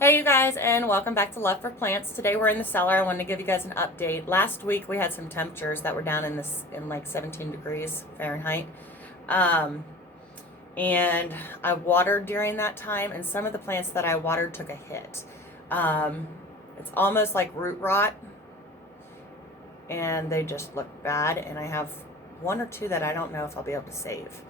Hey you guys, and welcome back to Love for Plants. Today we're in the cellar. I wanted to give you guys an update. Last week we had some temperatures that were down in like 17 degrees Fahrenheit. Um, and I watered during that time, and some of the plants that I watered took a hit. Um, it's almost like root rot, and they just look bad, and I have one or two that I don't know if I'll be able to save.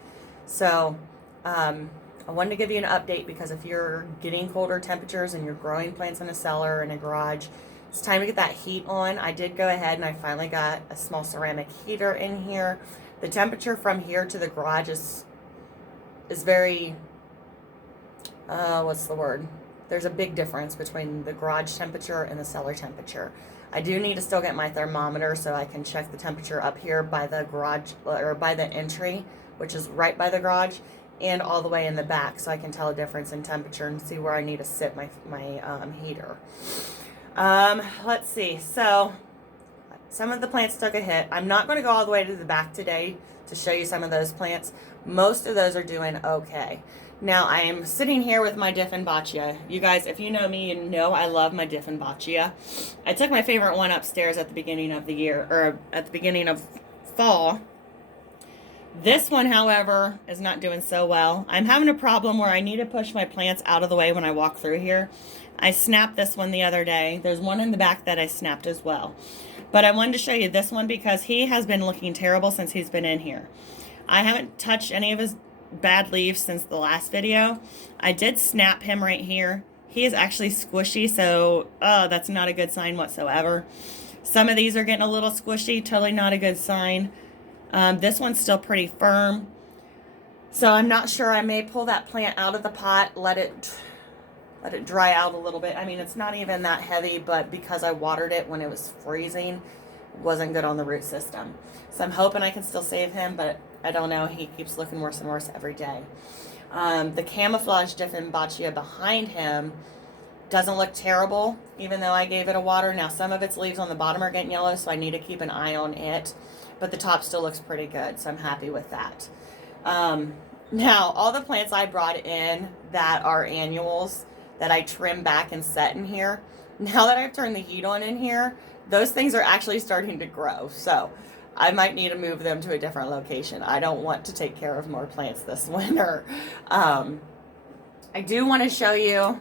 So, I wanted to give you an update because if you're getting colder temperatures and you're growing plants in a cellar or in a garage, it's time to get that heat on. I did go ahead and I finally got a small ceramic heater in here. The temperature from here to the garage is very, what's the word? There's a big difference between the garage temperature and the cellar temperature. I do need to still get my thermometer so I can check the temperature up here by the garage, or by the entry, which is right by the garage, and all the way in the back, so I can tell a difference in temperature and see where I need to sit my heater. Let's see. So some of the plants took a hit. I'm not going to go all the way to the back today to show you some of those plants. Most of those are doing okay. Now I am sitting here with my Diffenbachia. You guys, if you know me, you know I love my Diffenbachia. I took my favorite one upstairs at the beginning of the year, or at the beginning of fall. This one, however, is not doing so well. I'm having a problem where I need to push my plants out of the way when I walk through here. I snapped this one the other day. There's one in the back that I snapped as well. But I wanted to show you this one because he has been looking terrible since he's been in here. I haven't touched any of his bad leaves since the last video. I did snap him right here. He is actually squishy, so that's not a good sign whatsoever. Some of these are getting a little squishy, totally not a good sign. This one's still pretty firm. So I'm not sure. I may pull that plant out of the pot, let it dry out a little bit. I mean, it's not even that heavy, but because I watered it when it was freezing, it wasn't good on the root system. So I'm hoping I can still save him, but I don't know. He keeps looking worse and worse every day. The camouflage Diffenbachia behind him doesn't look terrible, even though I gave it a water. Now, some of its leaves on the bottom are getting yellow, so I need to keep an eye on it. But the top still looks pretty good, so I'm happy with that. Now, all the plants I brought in that are annuals that I trim back and set in here, now that I've turned the heat on in here, those things are actually starting to grow. So I might need to move them to a different location. I don't want to take care of more plants this winter. I do want to show you, I'm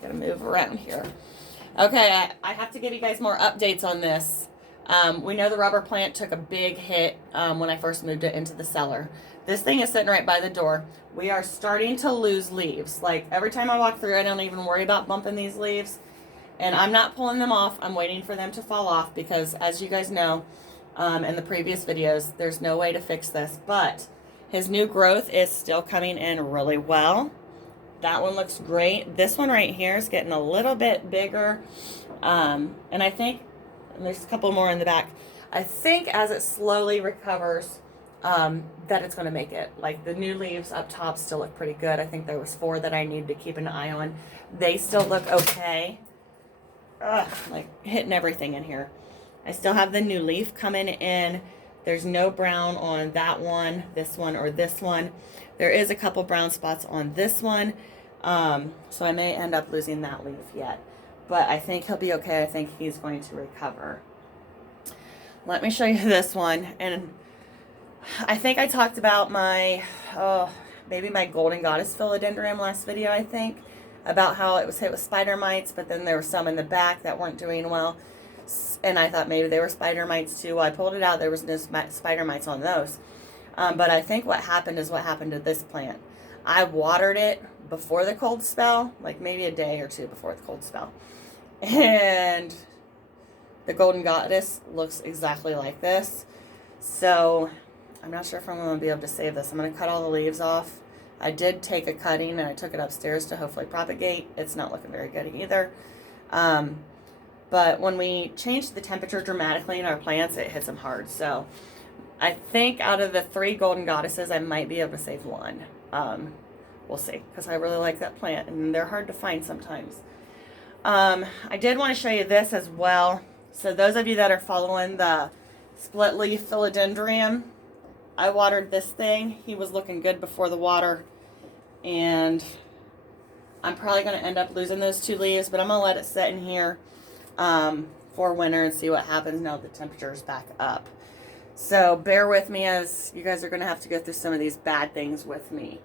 going to move around here. Okay, I have to give you guys more updates on this. We know the rubber plant took a big hit when I first moved it into the cellar. This thing is sitting right by the door. We are starting to lose leaves. Like every time I walk through, I don't even worry about bumping these leaves. And I'm not pulling them off. I'm waiting for them to fall off because, as you guys know, in the previous videos, there's no way to fix this. But his new growth is still coming in really well. That one looks great. This one right here is getting a little bit bigger. And I think, and there's a couple more in the back, I think as it slowly recovers, that it's going to make it. Like the new leaves up top still look pretty good. I think there was 4 that I needed to keep an eye on. They still look okay. Like hitting everything in here. I still have the new leaf coming in. There's no brown on that one, this one, or this one. There is a couple brown spots on this one. So I may end up losing that leaf yet. But I think he'll be okay. I think he's going to recover. Let me show you this one. And I think I talked about my, maybe my golden goddess philodendron last video, I think, about how it was hit with spider mites, but then there were some in the back that weren't doing well. And I thought maybe they were spider mites too. Well, I pulled it out. There was no spider mites on those. But I think what happened is what happened to this plant. I watered it before the cold spell, like maybe a day or two before the cold spell. And the golden goddess looks exactly like this. So I'm not sure if I'm going to be able to save this. I'm going to cut all the leaves off. I did take a cutting and I took it upstairs to hopefully propagate. It's not looking very good either. But when we change the temperature dramatically in our plants, it hits them hard. So I think out of the 3 golden goddesses, I might be able to save one. We'll see, because I really like that plant and they're hard to find sometimes. I did want to show you this as well. So those of you that are following the split leaf philodendron, I watered this thing. He was looking good before the water, and I'm probably going to end up losing those 2 leaves, but I'm going to let it sit in here for winter and see what happens now that the temperature is back up. So bear with me, as you guys are going to have to go through some of these bad things with me.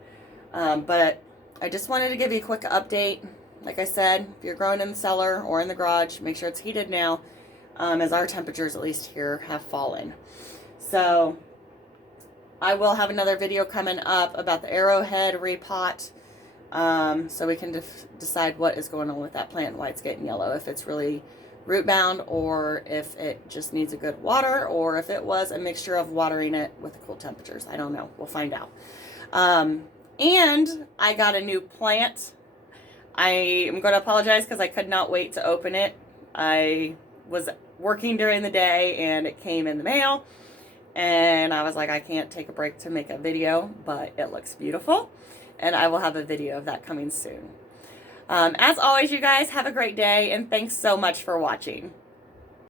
But I just wanted to give you a quick update. Like I said, if you're growing in the cellar or in the garage, make sure it's heated now, as our temperatures, at least here, have fallen. So I will have another video coming up about the arrowhead repot, so we can decide what is going on with that plant, why it's getting yellow, if it's really root bound, or if it just needs a good water, or if it was a mixture of watering it with the cool temperatures. I don't know. We'll find out. And I got a new plant. I am going to apologize because I could not wait to open it. I was working during the day and it came in the mail, and I was like, I can't take a break to make a video, but it looks beautiful, and I will have a video of that coming soon. As always, you guys have a great day, and thanks so much for watching.